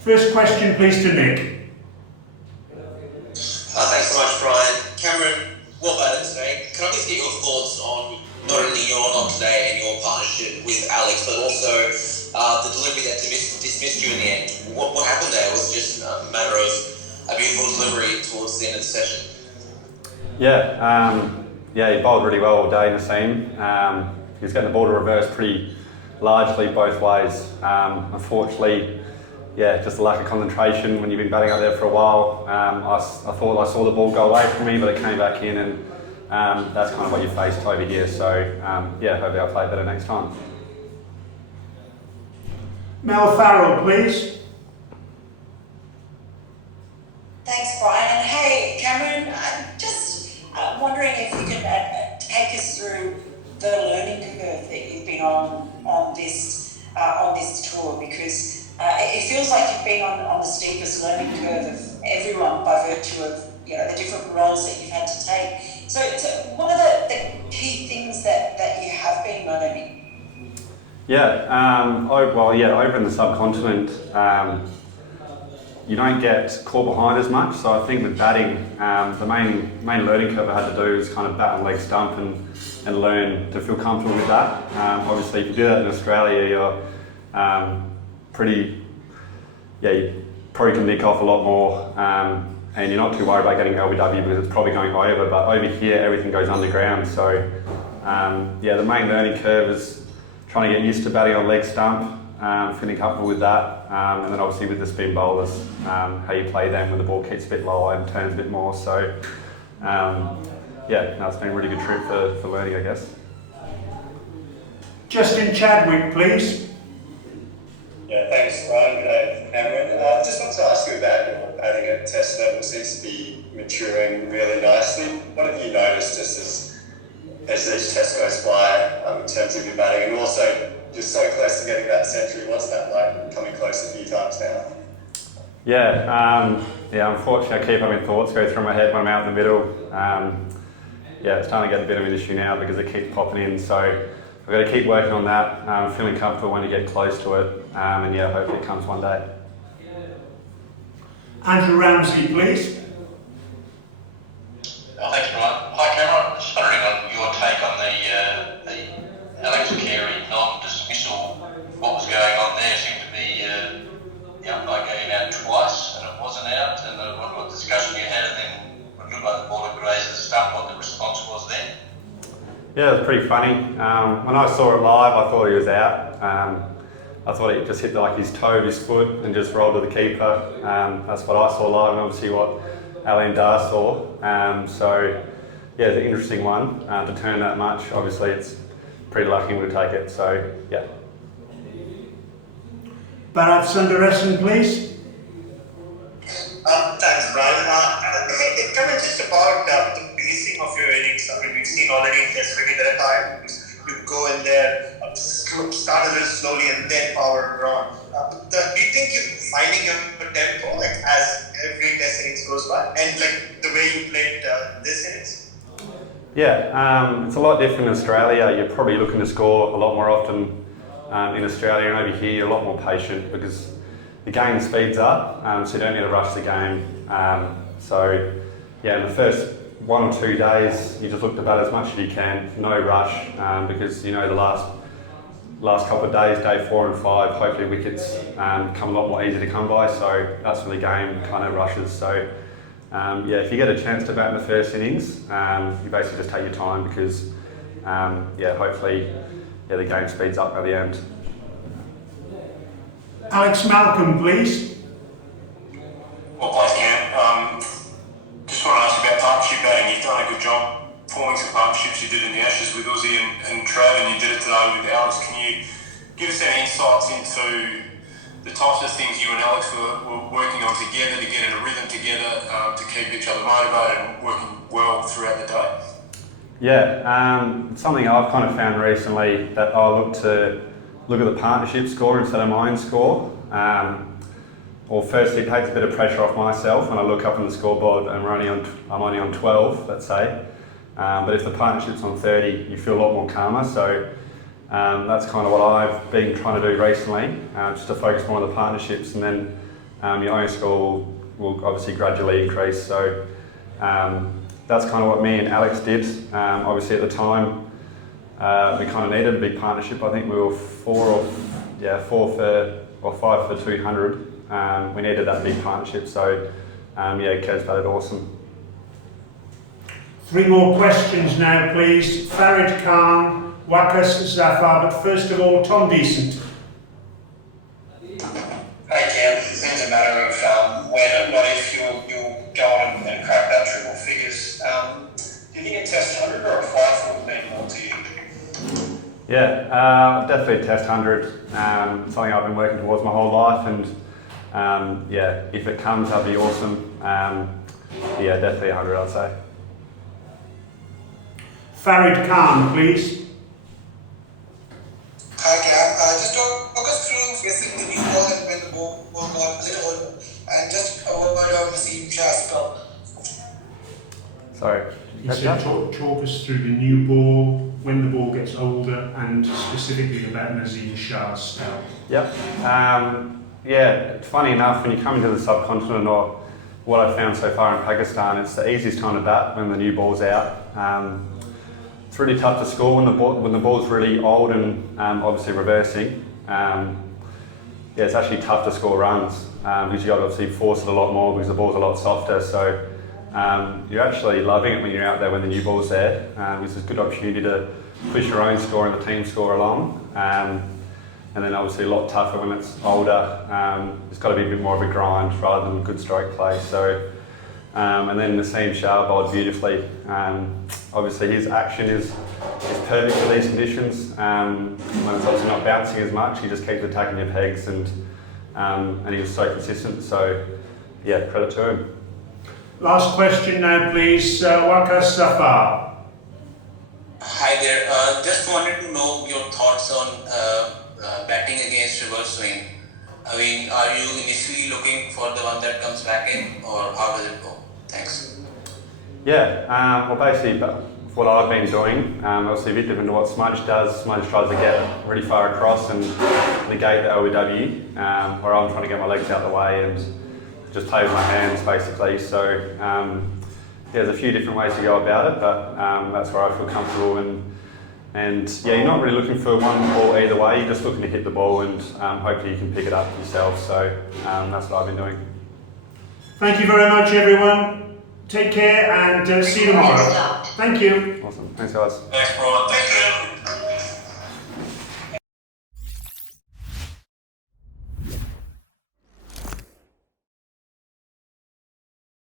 First question, please, to Nick. Thanks so much, Brian. Cameron, well batted today. Can I please get your thoughts on not only your knock today and your partnership with Alex, but also the delivery that dismissed you in the end? What happened there? Was it just a matter of a beautiful delivery towards the end of the session? Yeah, he bowled really well all day, Naseem. He was getting the ball to reverse pretty largely both ways. Unfortunately, just a lack of concentration when you've been batting out there for a while. I thought I saw the ball go away from me, but it came back in, and that's kind of what you faced over here. So hopefully I'll play better next time. Mel Farrell, please. Thanks, Brian. And hey, Cameron, I'm just wondering if you can take us through the learning curve that you've been on this tour, because it feels like you've been on the steepest learning curve of everyone by virtue of the different roles that you've had to take. So what are the key things that you have been learning? Over in the subcontinent, you don't get caught behind as much. So I think with batting, the main learning curve I had to do is kind of bat and leg stump and learn to feel comfortable with that. Obviously, if you do that in Australia, you're you probably can nick off a lot more, and you're not too worried about getting LBW because it's probably going over. But over here, everything goes underground. So the main learning curve is trying to get used to batting on leg stump, feeling comfortable with that, and then obviously with the spin bowlers, how you play them when the ball kicks a bit lower and turns a bit more. So it's been a really good trip for learning, I guess. Justin Chadwick, please. Yeah, thanks, Brian. Good day, Cameron. Just wanted to ask you about your batting at test level. Seems to be maturing really nicely. What have you noticed just as each test goes by in terms of your batting, and also you're so close to getting that century? What's that like, coming close a few times now? Unfortunately I keep having thoughts go through my head when I'm out in the middle. It's starting to get a bit of an issue now because it keeps popping in, so I've got to keep working on that, feeling comfortable when you get close to it, hopefully it comes one day. Andrew Ramsey, please. Thanks, Brian. Hi, Cameron. Just wondering on your take on the Alex Carey non-dismissal. What was going on there? Seemed to be the umpire going out twice and it wasn't out, and what discussion you had, and then when it looked like the ball had grazed the stump, what the response was then? Yeah, it was pretty funny. When I saw it live, I thought he was out. I thought it just hit like his toe of his foot and just rolled to the keeper. That's what I saw live, and obviously what Alain Dar saw. It's an interesting one to turn that much. Obviously, it's pretty lucky to take it. So yeah. Bharat Sundaresan, please. Thanks, Brian. Cameron, just about the pacing of your innings. I mean, we've seen already in Test cricket there are times you go in there, start a little slowly and then power on. Do you think you're finding your tempo as every Test innings goes by, and the way you played this innings? It's a lot different in Australia. You're probably looking to score a lot more often in Australia, and over here you're a lot more patient because the game speeds up, so you don't need to rush the game. In the first 1 or 2 days, you just look to bat as much as you can, no rush, because the last couple of days, day 4 and 5, hopefully wickets come a lot more easy to come by, so that's when the game kind of rushes. So if you get a chance to bat in the first innings, you basically just take your time because hopefully the game speeds up by the end. Alex Malcolm, please. Well played, Cam. Just want to ask you about partnership batting. You've done a good job forming some partnerships. You did in the Ashes with Uzi and Trav, and you did it today with Alex. Can you give us any insights into the types of things you and Alex were working on together to get in a rhythm together, to keep each other motivated and working well throughout the day? Something I've kind of found recently that I look at the partnership score instead of my own score. Firstly, it takes a bit of pressure off myself when I look up on the scoreboard and I'm only on 12, let's say. But if the partnership's on 30, you feel a lot more calmer. So that's kind of what I've been trying to do recently, just to focus more on the partnerships, and then your own score will obviously gradually increase. So that's kind of what me and Alex did. Obviously at the time, we kind of needed a big partnership. I think we were 5 for 200. We needed that big partnership. So yeah, Kez batted awesome. 3 more questions now, please. Farid Khan, Wakas Zafar, but first of all, Tom Decent. Hey Cam, it seems a matter of when, not if, you'll go on and crack that triple figures. Do you think a test 100 or a 5 would mean more to you? Yeah, definitely test 100. Something I've been working towards my whole life, and yeah, if it comes, that'd be awesome. Yeah, definitely 100, I'd say. Farid Khan, please. Hi Cam, just talk us through facing the new ball and when the ball got a little older, and just a word on Naseem Shah as well. Sorry. He said talk us through the new ball, when the ball gets older, and specifically about Naseem Shah's style. Yep. Yeah, funny enough, when you come into the subcontinent, or what I've found so far in Pakistan, it's the easiest time to bat when the new ball's out. It's really tough to score when the ball's really old and obviously reversing. Yeah, it's actually tough to score runs because you got to obviously force it a lot more because the ball's a lot softer. So you're actually loving it when you're out there when the new ball's there, which is a good opportunity to push your own score and the team score along. And then obviously a lot tougher when it's older. It's got to be a bit more of a grind rather than good stroke play. So. And then Naseem Shah bowled beautifully. Obviously his action is perfect for these conditions. When it's obviously not bouncing as much, he just keeps attacking your pegs, and he was so consistent. So yeah, credit to him. Last question now, please. Wakas Zafar. Hi there. Just wanted to know your thoughts on batting against reverse swing. I mean, are you initially looking for the one that comes back in, or how does it go? Thanks. Yeah, well basically what I've been doing, obviously a bit different to what Smudge does. Smudge tries to get really far across and negate the OEW, where I'm trying to get my legs out of the way and just play with my hands basically. So yeah, there's a few different ways to go about it, but that's where I feel comfortable. And yeah, you're not really looking for one ball either way, you're just looking to hit the ball and hopefully you can pick it up yourself. So that's what I've been doing. Thank you very much, everyone. Take care and see you tomorrow. Thank you. Awesome. Thanks, guys. Thanks, Brian. Thank you.